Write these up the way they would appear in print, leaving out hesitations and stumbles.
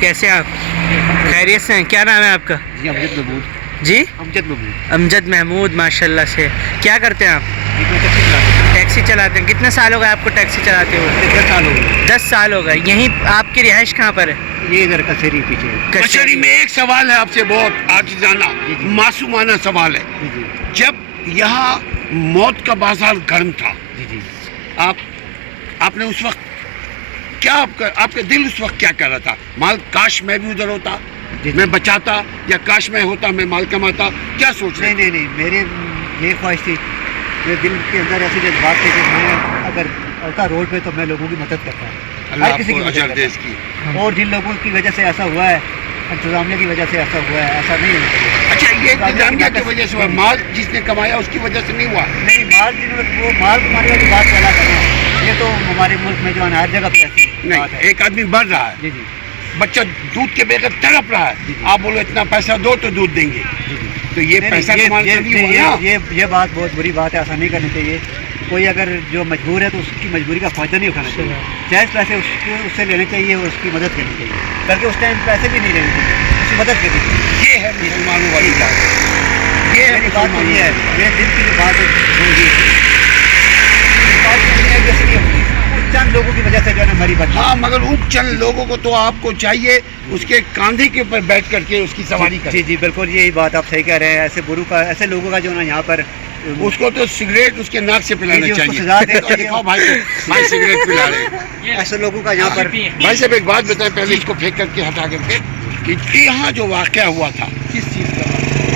कैसे आप खैरियत से हैं? क्या नाम है आपका? जी अमजद महमूद। जी अमजद महमूद। अमजद महमूद, माशाल्लाह से। क्या करते हैं आप? टैक्सी चलाते हैं। कितने साल हो गए आपको टैक्सी चलाते हुए? 10 साल हो गए। 10 साल हो गए। यहीं आपकी रिहाइश कहाँ पर है? ये इधर कचहरी पीछे। कचहरी में एक सवाल है आपसे, बहुत आजिज़ाना मासूमाना सवाल है। जी जी जब यहाँ मौत का बाजार गर्म था, जी जी आपने उस वक्त क्या आपका दिल उस वक्त क्या कर रहा था? माल काश मैं भी उधर होता, जी। मैं बचाता, या काश मैं होता मैं माल कमाता, क्या सोच रहे? नहीं, मेरे ये ख्वाहिश थी, मेरे दिल के अंदर ऐसी जज्बात थे कि मैं अगर होता रोड पे तो मैं लोगों की मदद करता, अल्लाह हर किसी की आपको मदद अजर दे इसकी। करता। और जिन लोगों की वजह से ऐसा हुआ है, इंतजामिया की वजह से ऐसा हुआ है, ऐसा नहीं होना चाहिए। अच्छा, ये इंतजामिया की वजह से हुआ, माल जिसने कमाया उसकी वजह से नहीं हुआ? नहीं, वो माल कमाने वाली बात चला करना, ये तो हमारे मुल्क में जो है हर जगह पे ऐसी नहीं, बात है। एक आदमी बढ़ रहा है, जी जी बच्चा दूध के बगैर तड़प रहा जी, है, जी। आप बोलो इतना पैसा दो तो दूध देंगे, जी जी। तो ये नहीं, पैसा कमाने के लिए हुआ ना? ये बात बहुत बुरी बात है, ऐसा नहीं करनी चाहिए। कोई अगर जो मजबूर है तो उसकी मजबूरी का फ़ायदा नहीं उठाना चाहिए। जायज़ पैसे उससे लेने चाहिए और उसकी मदद करनी चाहिए, बल्कि उस टाइम पैसे भी नहीं लेने चाहिए, उसकी मदद करनी चाहिए। ये है मुसलमानों वाली बात, ये है मेरी बात तो ये है, मुसलमानों। मेरे दिल की जो बात है वो ये है। बात तो ये है कि इसलिए होती है, कुछ चंद लोगों की वजह से जो है ना मरी बच। हाँ, मगर उन चंद लोगों को तो आपको चाहिए उसके कांधे के ऊपर बैठ करके उसकी सवारी जी करें। जी बिल्कुल, यही बात आप सही कह रहे हैं। ऐसे लोगों का जो ना यहाँ पर उसको तो सिगरेट उसके नाक से पिलाना जी, उसको चाहिए। सजा देनी चाहिए। दिखाओ भाई को, भाई सिगरेट पिला रहे हैं। ऐसे लोगों का यहाँ पर भाई साहब एक बात बताएं, पहले इसको फेंक करके हटा करके, कि यहाँ जो वाक़या हुआ था किस चीज़ का,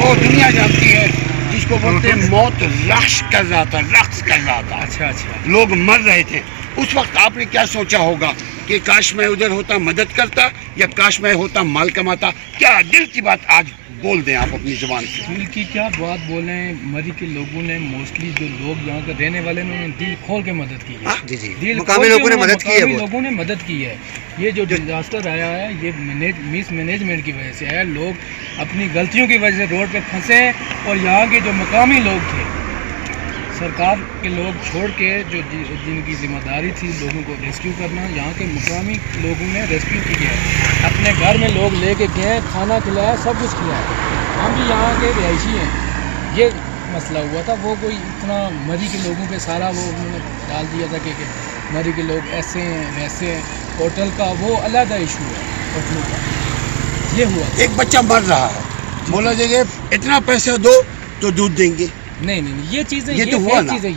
वो दुनिया जानती है, जिसको बोलते हैं मौत रक्स कर रहा था, रक्स कर रहा था। अच्छा, लोग मर रहे थे। उस वक्त आपने क्या सोचा होगा कि काश मैं उधर होता मदद करता, या काश मैं होता माल कमाता? क्या दिल की बात आज बोल दें आप अपनी ज़ुबान से। दिल की क्या बात बोलें, मरी के लोगों ने मोस्टली जो लोग यहाँ के रहने वाले ने दिल खोल के मदद की है। जी जी दिल मुकामी खोल के लोगों ने मदद की है, मुकामी बहुत। लोगों ने मदद की है। ये जो डिजास्टर आया है ये मिस मैनेजमेंट की वजह से है। लोग अपनी गलतियों की वजह से रोड पे फंसे हैं, और यहाँ के जो मुकामी लोग थे, सरकार के लोग छोड़ के जो जिनकी जिम्मेदारी थी लोगों को रेस्क्यू करना, यहाँ के मुकामी लोगों ने रेस्क्यू किया है। अपने घर में लोग लेके गए, खाना खिलाया, सब कुछ खिलाया। हम भी यहाँ के रिहायशी हैं। ये मसला हुआ था, वो कोई इतना मरी के लोगों पे सारा वो उन्होंने डाल दिया था कि मरी के लोग ऐसे हैं वैसे हैं। होटल का वो अलग इशू है, होटलों का ये हुआ। एक बच्चा मर रहा है, बोला जाएगा इतना पैसा दो तो दूध देंगे। नहीं, ये चीज़ें ये तो हुआ ना। चीज़ें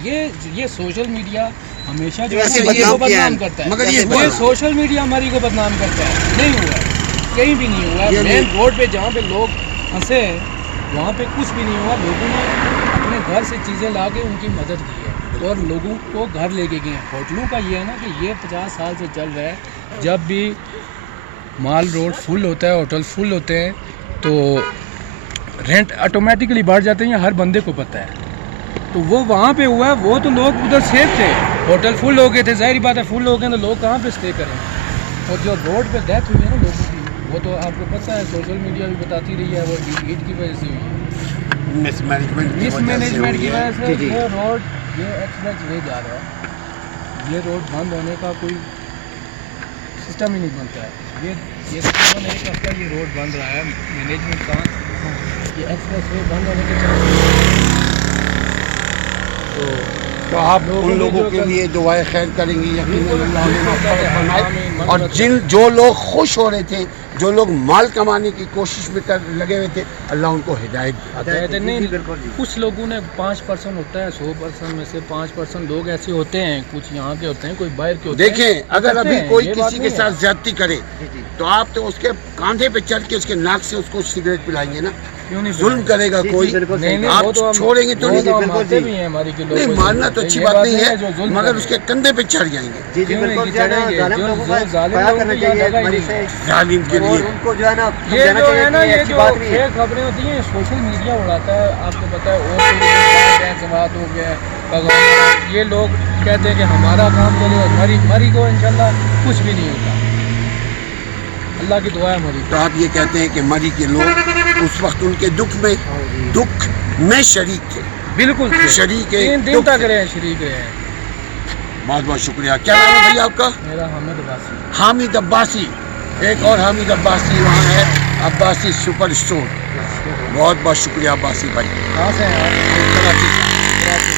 ये सोशल मीडिया हमेशा जो वैसे है ना ये मरी को बदनाम किया है। बदनाम करता है। मगर ये हुआ ये ना। सोशल मीडिया मरी को बदनाम करता है। नहीं हुआ है, कहीं भी नहीं हुआ। ये मेन नहीं। रोड पे जहाँ पे लोग फंसे हैं वहाँ पे कुछ भी नहीं हुआ। लोगों ने अपने घर से चीज़ें ला के उनकी मदद की है और लोगों को घर लेके गए हैं। होटलों का ये है ना कि ये 50 साल से चल रहा है। जब भी माल रोड फुल होता है, होटल फुल होते हैं, तो रेंट ऑटोमेटिकली बढ़ जाते हैं, ये हर बंदे को पता है। तो वो वहाँ पे हुआ है, वो तो लोग उधर सेफ थे, होटल फुल हो गए थे, जाहिर बात है फुल हो गए तो लोग कहाँ पे स्टे करें। और जो रोड पे डेथ हुई है ना लोगों की, वो तो आपको पता है, सोशल मीडिया भी बताती रही है, वो हीट की वजह से हुई है, मिसमैनेजमेंट मिसमैनेजमेंट की वजह से। जी, जी। ये रोड, ये एक्सप्रेस वे जा रहा है, ये रोड बंद होने का कोई सिस्टम ही नहीं बनता है। ये तकरीबन एक हफ्ता ये रोड बंद रहा है, मैनेजमेंट का ये एक्सप्रेस वे बंद होने के चांस। तो आप उन लोगों के लिए दुआएं खैर करेंगी, यकीनन अल्लाह उन्हें मग़फ़िरत फरमाए। और जो लोग खुश हो रहे थे, जो लोग माल कमाने की कोशिश में लगे हुए थे, अल्लाह उनको हिदायत दे। नहीं, बिल्कुल जी। कुछ लोगों ने 5% होता है, 100% में से 5% लोग ऐसे होते हैं, कुछ यहाँ के होते हैं, कोई बाहर के होते हैं। देखें, अगर करते अभी हैं, कोई ये बात किसी के नहीं साथ है। ज्यादती करे जी जी तो आप तो उसके कांधे पे चढ़ के उसके नाक से उसको सिगरेट पिलाएंगे ना? क्यों नहीं जुल्म करेगा जी, कोई? जी, बिल्कुल नहीं, नहीं, आप वो तो हम- छोड़ेंगे तो वो नहीं? तो हम बिल्कुल मानते जी। भी हैं, हमारी के लोग नहीं, कोई मानना तो जुल्म अच्छी करते हैं। बात ये नहीं है जो है, जुल्म मगर कर उसके कंधे पे चढ़ जाएंगे। जी जी क्यों नहीं बिल्कुल, जो है ना चढ़ेंगे? जालिम जो- लोगों जो का जालिम बयान लोगों करना को चाहिए ज्यादा ही मरी नहीं से, है। जालिम के और लिए उनको जो है ना ये समझाना जो चाहिए है ना, कि ये अच्छी जो बात नहीं है। फेक खबरें होती हैं, सोशल मीडिया उड़ाता है, आपको पता है। और जमात हो गया, भगवान, ये लोग कहते हैं कि हमारा काम चलेगा, मरी को इंशाल्लाह कुछ भी नहीं होता। अल्लाह की दुआ है मरी। तो आप ये कहते हैं कि मरी के लोग उस वक्त उनके दुख में शरीक थे, बिल्कुल शरीक है, 3 दिन दुख तक थे। रहे हैं, शरीक रहे हैं। बहुत बहुत शुक्रिया। क्या नाम है भैया आपका? मेरा हामिद अब्बासी। हामिद अब्बासी। ایک اور حامد عباسی وہاں ہے, عباسی سپر اسٹور. بہت بہت شکریہ عباسی بھائی. کہاں سے ہیں آپ؟ کراچی سے.